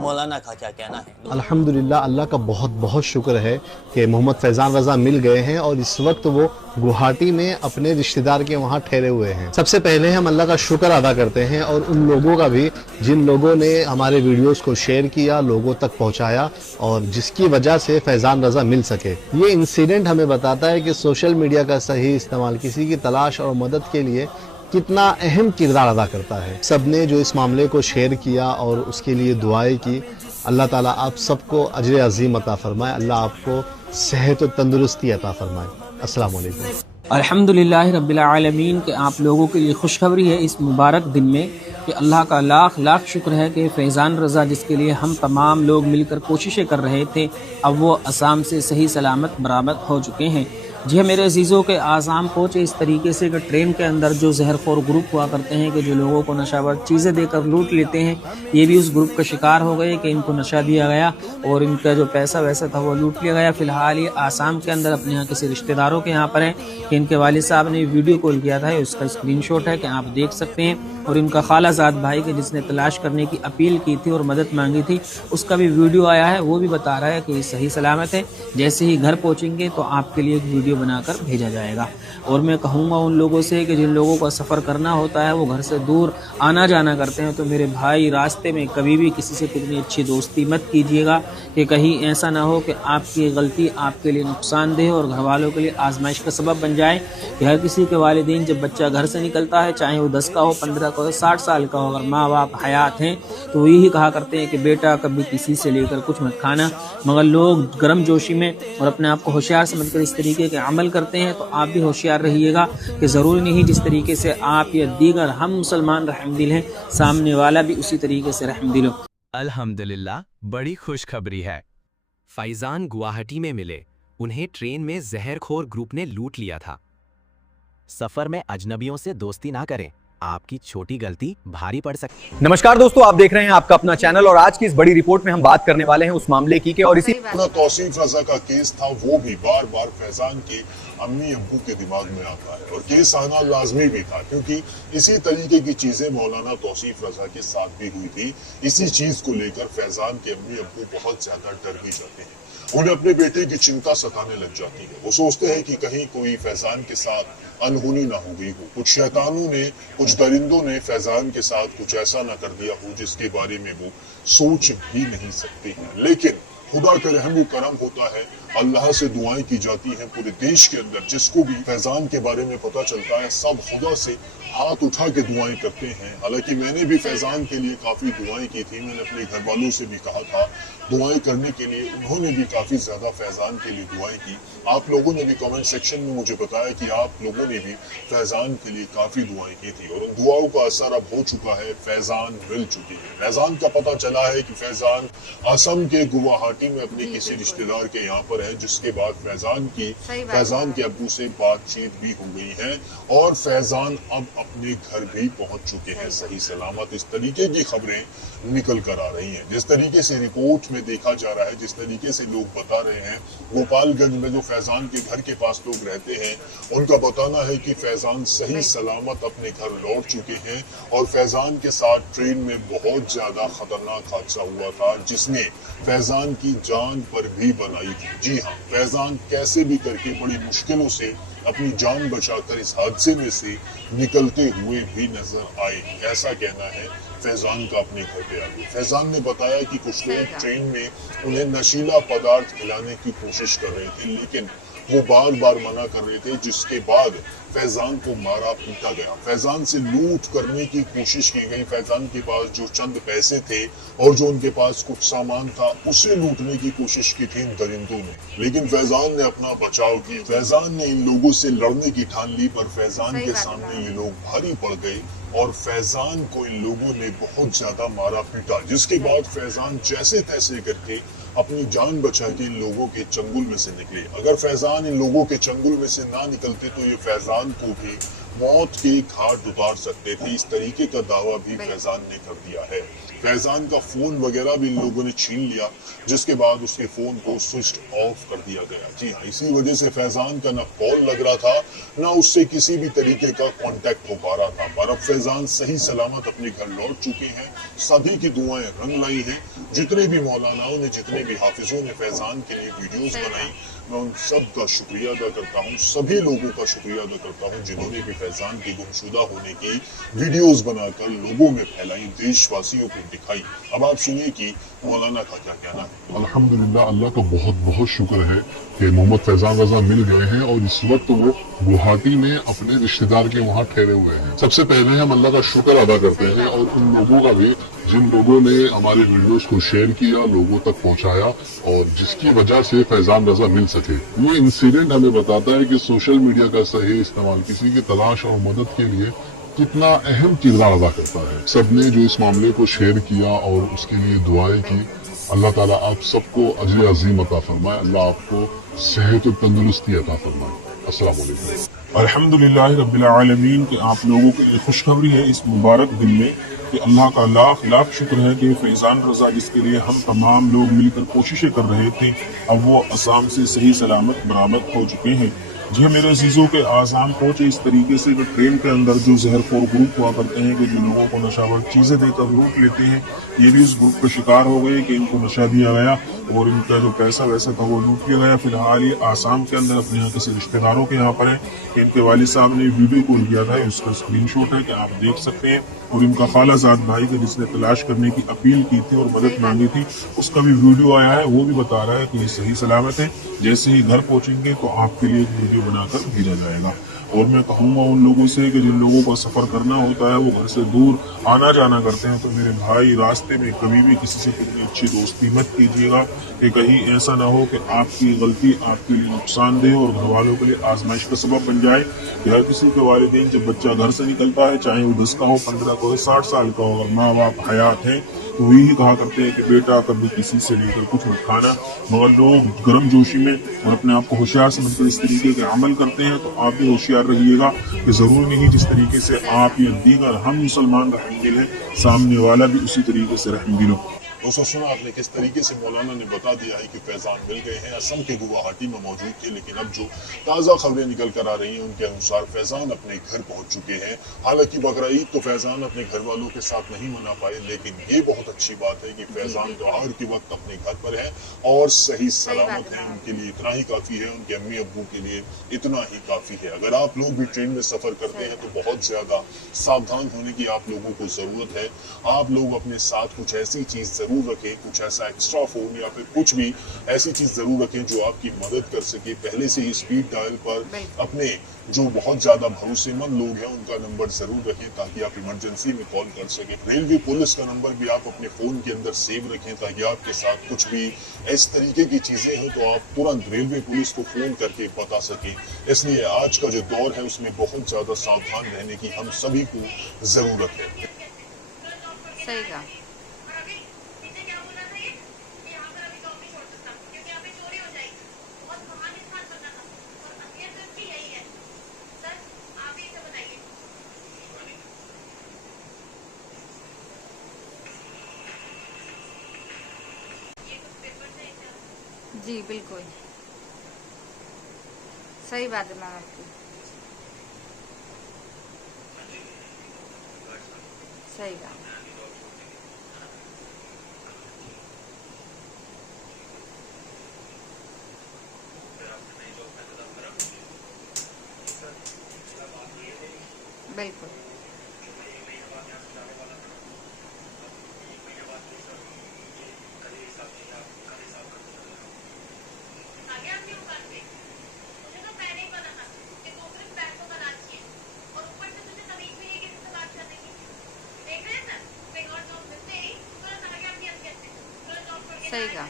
मौलाना का क्या कहना है। अल्हम्दुलिल्लाह, अल्लाह का बहुत बहुत शुक्र है कि मोहम्मद फैज़ान रज़ा मिल गए हैं और इस वक्त वो गुवाहाटी में अपने रिश्तेदार के वहाँ ठहरे हुए हैं। सबसे पहले हम अल्लाह का शुक्र अदा करते हैं और उन लोगों का भी जिन लोगों ने हमारे वीडियोस को शेयर किया, लोगों तक पहुँचाया और जिसकी वजह से फैज़ान रज़ा मिल सके। ये इंसिडेंट हमें बताता है कि सोशल मीडिया का सही इस्तेमाल किसी की तलाश और मदद के लिए कितना अहम किरदार अदा करता है। सबने जो इस मामले को शेयर किया और उसके लिए दुआएं की, अल्लाह ताला आप सबको अजर अजीम अता फरमाए, अल्लाह आपको सेहत और तंदुरुस्ती अता फरमाए। अस्सलाम वालेकुम। अल्हम्दुलिल्लाह रब्बिल आलमीन के आप लोगों के लिए खुशखबरी है इस मुबारक दिन में कि अल्लाह का लाख लाख शुक्र है कि फैज़ान रज़ा, जिसके लिए हम तमाम लोग मिलकर कोशिशें कर रहे थे, अब वो असम से सही सलामत बरामद हो चुके हैं। जी हाँ मेरे अजीज़ों के आसाम पहुँचे इस तरीके से कि ट्रेन के अंदर जो जहरखोर ग्रुप हुआ करते हैं कि जो लोगों को नशावर चीज़ें देकर लूट लेते हैं, ये भी उस ग्रुप का शिकार हो गए कि इनको नशा दिया गया और इनका जो पैसा वैसा था वो लूट लिया गया। फिलहाल ये आसाम के अंदर अपने यहाँ किसी रिश्तेदारों के यहाँ पर हैं कि इनके वालिद साहब ने वीडियो कॉल किया था, उसका स्क्रीनशॉट है कि आप देख सकते हैं, और इनका खालाजाद भाई के जिसने तलाश करने की अपील की थी और मदद मांगी थी, उसका भी वीडियो आया है। वो भी बता रहा है कि ये सही सलामत है, जैसे ही घर पहुंचेंगे तो आपके लिए एक वीडियो बनाकर भेजा जाएगा। और मैं कहूँगा उन लोगों से कि जिन लोगों को सफ़र करना होता है, वो घर से दूर आना जाना करते हैं, तो मेरे भाई रास्ते में कभी भी किसी से कितनी अच्छी दोस्ती मत कीजिएगा कि कहीं ऐसा ना हो कि आपकी गलती आपके लिए नुकसानदेह और घर वालों के लिए आजमाइश का सबब बन जाए। कि हर किसी के वालिदैन जब बच्चा घर से निकलता है, चाहे वो 10 का हो, 15 का हो, 60 साल का हो, अगर माँ बाप हयात हैं तो यही कहा करते हैं कि बेटा कभी किसी से लेकर कुछ मत खाना। मगर लोग गर्म जोशी में और अपने आप को होशियार समझकर इस तरीके के अमल करते हैं, तो आप भी होशियार रहिएगा कि ज़रूरी नहीं जिस तरीके से आप या दीगर हम मुसलमान रहमदिल हैं, सामने वाला भी उसी तरीके से रहमदिल हो। अल्हम्दुलिल्लाह, बड़ी खुशखबरी है। फैज़ान गुवाहाटी में मिले। उन्हें ट्रेन में जहरखोर ग्रुप ने लूट लिया था। सफर में अजनबियों से दोस्ती ना करें, आपकी छोटी गलती भारी पड़ सकती है। नमस्कार दोस्तों, आप देख रहे हैं आपका अपना चैनल और आज की इस बड़ी रिपोर्ट में हम बात करने वाले हैं उस मामले की कि और इसी तौसीफ रजा का केस था, वो भी बार बार फैजान के अम्मी अब्बू के दिमाग में आता है और केस आना लाजमी भी था, क्योंकि इसी तरीके की चीजें मौलाना तौसीफ रजा के साथ भी हुई थी। इसी चीज को लेकर फैजान के अम्मी अब्बू बहुत ज्यादा डर भी जाते हैं, उन्हें अपने बेटे की चिंता सताने लग जाती है। वो सोचते हैं कि कहीं कोई फैजान के साथ अनहोनी ना हो गई हो, कुछ शैतानों ने, कुछ दरिंदों ने फैजान के साथ कुछ ऐसा ना कर दिया हो जिसके बारे में वो सोच भी नहीं सकते हैं। लेकिन खुदा का रहम करम होता है, अल्लाह से दुआएं की जाती हैं पूरे देश के अंदर। जिसको भी फैजान के बारे में पता चलता है, सब खुदा से हाथ उठा के दुआएं करते हैं। हालांकि मैंने भी फैजान के लिए काफी दुआएं की थी, मैंने अपने घर वालों से भी कहा था दुआएं करने के लिए, उन्होंने भी काफी ज्यादा फैजान के लिए दुआएं की। आप लोगों ने भी कमेंट सेक्शन में मुझे बताया कि आप लोगों ने भी फैजान के लिए काफी दुआएं की थी और उन दुआओं का असर अब हो चुका है, फैजान मिल चुकी है। फैजान का पता चला है कि फैजान असम के गुवाहाटी में अपने किसी रिश्तेदार के यहाँ पर है, जिसके बाद फैजान के अब्बू से बातचीत भी हो गई है और फैजान अब अपने घर भी पहुंच चुके हैं सही सलामत। इस तरीके की खबरें निकल कर आ रही हैं। जिस तरीके से रिपोर्ट में देखा जा रहा है, जिस तरीके से लोग बता रहे हैं, गोपालगंज में जो फैजान के घर के पास लोग रहते हैं, उनका बताना है कि फैजान सही सलामत अपने घर लौट चुके हैं और फैजान के साथ ट्रेन में बहुत ज्यादा खतरनाक हादसा हुआ था, जिसने फैजान की जान पर भी बनाई थी। जी हाँ, फैजान कैसे भी करके बड़ी मुश्किलों से अपनी जान बचाकर इस हादसे में से निकलते हुए भी नजर आए, ऐसा कहना है फैजान का अपने घर पे आगे। फैजान ने बताया कि कुछ लोग ट्रेन में उन्हें नशीला पदार्थ खिलाने की कोशिश कर रहे थे, लेकिन वो बार बार मना कर रहे थे, जिसके बाद फैजान को मारा पीटा गया। फैजान से लूट करने की कोशिश की गई। फैजान के पास जो चंद पैसे थे और जो उनके पास कुछ सामान था, उसे लूटने की कोशिश की थी इन दरिंदों ने, लेकिन फैजान ने अपना बचाव किया। फैजान ने इन लोगों से लड़ने की ठान ली, पर फैजान के सामने ये लोग भारी पड़ गए और फैजान को इन लोगों ने बहुत ज्यादा मारा पीटा, जिसके बाद फैजान जैसे तैसे करके अपनी जान बचा के इन लोगों के चंगुल में से निकले। अगर फैजान इन लोगों के चंगुल में से ना निकलते तो ये फैजान को भी मौत के घाट उतार सकते थे, इस तरीके का दावा भी फैजान ने कर दिया है। फैजान का फोन वगैरह भी लोगों ने छीन लिया, जिसके बाद उसके फोन को स्विच ऑफ कर दिया गया। जी हाँ, इसी वजह से फैजान का ना कॉल लग रहा था, ना उससे किसी भी तरीके का कांटेक्ट हो पा रहा था। पर अब फैजान सही सलामत अपने घर लौट चुके हैं। सभी की दुआएं रंग लाई हैं। जितने भी मौलानाओं ने, जितने भी हाफिजों ने फैजान के लिए वीडियोस बनाई, मैं उन सब का शुक्रिया अदा करता हूँ। सभी लोगों का शुक्रिया अदा करता हूँ जिन्होंने भी फैजान के गुमशुदा होने की वीडियोस बनाकर लोगों में फैलाई, देशवासियों को दिखाई। अब आप सुनिए कि मौलाना का क्या कहना है। अल्हम्दुलिल्लाह, अल्लाह का बहुत बहुत शुक्र है कि मोहम्मद फैजान रजा मिल गए हैं और इस वक्त वो गुवाहाटी में अपने रिश्तेदार के वहाँ ठहरे हुए हैं। सबसे पहले हम अल्लाह का शुक्र अदा करते हैं और उन लोगों का भी जिन लोगों ने हमारे वीडियोस को शेयर किया, लोगों तक पहुँचाया और जिसकी वजह से फैजान रजा मिल सके। ये इंसिडेंट हमें बताता है कि सोशल मीडिया का सही इस्तेमाल किसी की तलाश और मदद के लिए कितना अहम किरदार अदा करता है। सबने जो इस मामले को शेयर किया और उसके लिए दुआएं की, अल्लाह ताला आप सबको अजर अजीम अता फरमाए, अल्लाह आपको सेहत और तंदुरुस्ती अता फरमाए। अस्सलाम वालेकुम। अल्हम्दुलिल्लाह रब्बिल आलमीन के आप लोगों के लिए खुशखबरी है इस मुबारक दिन में कि अल्लाह का लाख लाख शुक्र है कि फैजान रजा, जिसके लिए हम तमाम लोग मिलकर कोशिशें कर रहे थे, अब वो असम से सही सलामत बरामद हो चुके हैं। जी मेरे अजीजों के आसाम पहुंचे इस तरीके से कि ट्रेन के अंदर जो जहरखोर ग्रुप हुआ करते हैं कि जो लोगों को नशावर चीज़ें देकर लूट लेते हैं, ये भी उस ग्रुप का शिकार हो गए कि इनको नशा दिया गया और इनका जो पैसा वैसा था वो लूट लिया गया। फिलहाल ये आसाम के अंदर अपने यहाँ किसी रिश्तेदारों के यहाँ पर है। इनके वालिद साहब ने वीडियो कॉल किया था, उसका स्क्रीनशॉट है कि आप देख सकते हैं, और इनका खालाजाद भाई के जिसने तलाश करने की अपील की थी और मदद मांगी थी, उसका भी वीडियो आया है। वो भी बता रहा है कि ये सही सलामत है। जैसे ही घर पहुंचेंगे तो आपके लिए एक वीडियो बनाकर भेजा जाएगा। और मैं कहूँगा उन लोगों से कि जिन लोगों को सफ़र करना होता है, वो घर से दूर आना जाना करते हैं, तो मेरे भाई रास्ते में कभी भी किसी से कितनी अच्छी दोस्ती मत कीजिएगा कि कहीं ऐसा ना हो कि आपकी गलती आपके लिए नुकसानदेह और घर वालों के लिए आजमाइश का सबब बन जाए। या किसी के वालिदैन जब बच्चा घर से निकलता है, चाहे वो 10 का हो, 15 का हो, 60 साल का हो, अगर माँ बाप हयात हैं तो यही कहा करते हैं कि बेटा कभी किसी से लेकर कुछ मत खाना। मगर लोग गर्म जोशी में और अपने आप को होशियार समझकर इस तरीके के अमल करते हैं, तो आप भी होशियार रहिएगा कि जरूरी नहीं जिस तरीके से आप या दीगर हम मुसलमान रहमदिल हैं, सामने वाला भी उसी तरीके से रहमदिल हो। दोस्तों सुना आपने किस तरीके से मौलाना ने बता दिया है कि फैजान मिल गए हैं। असम के गुवाहाटी में मौजूद थे, लेकिन अब जो ताज़ा खबरें निकल कर आ रही हैं उनके अनुसार फैजान अपने घर पहुंच चुके हैं। हालांकि बकरा ईद तो फैजान अपने घर वालों के साथ नहीं मना पाए, लेकिन ये बहुत अच्छी बात है कि फैजान त्योहार के वक्त अपने घर पर है और सही सलामत है। उनके लिए इतना ही काफ़ी है, उनके अम्मी अब्बू के लिए इतना ही काफ़ी है। अगर आप लोग भी ट्रेन में सफ़र करते हैं तो बहुत ज़्यादा सावधान होने की आप लोगों को ज़रूरत है। आप लोग अपने साथ कुछ ऐसी चीज़ रखें, कुछ ऐसा एक्स्ट्रा फोन या फिर कुछ भी ऐसी चीज जरूर रखें जो आपकी मदद कर सके। पहले से ही स्पीड डायल पर अपने जो बहुत ज्यादा भरोसेमंद लोग हैं उनका नंबर जरूर रखें ताकि आप इमरजेंसी में कॉल कर सकें। रेलवे पुलिस का नंबर भी आप अपने फोन के अंदर सेव रखें ताकि आपके साथ कुछ भी इस तरीके की चीजें हो तो आप तुरंत रेलवे पुलिस को फोन करके बता सकें। इसलिए आज का जो दौर है उसमें बहुत ज्यादा सावधान रहने की हम सभी को जरूरत है। सही कहा। जी बिल्कुल सही बात है मैम आपकी, सही बात। बिल्कुल सही कहा।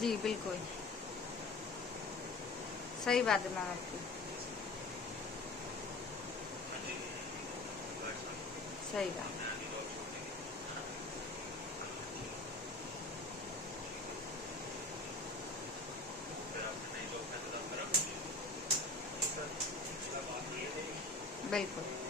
जी बिल्कुल सही बात है मैम आपकी। सही कहा। बिल्कुल।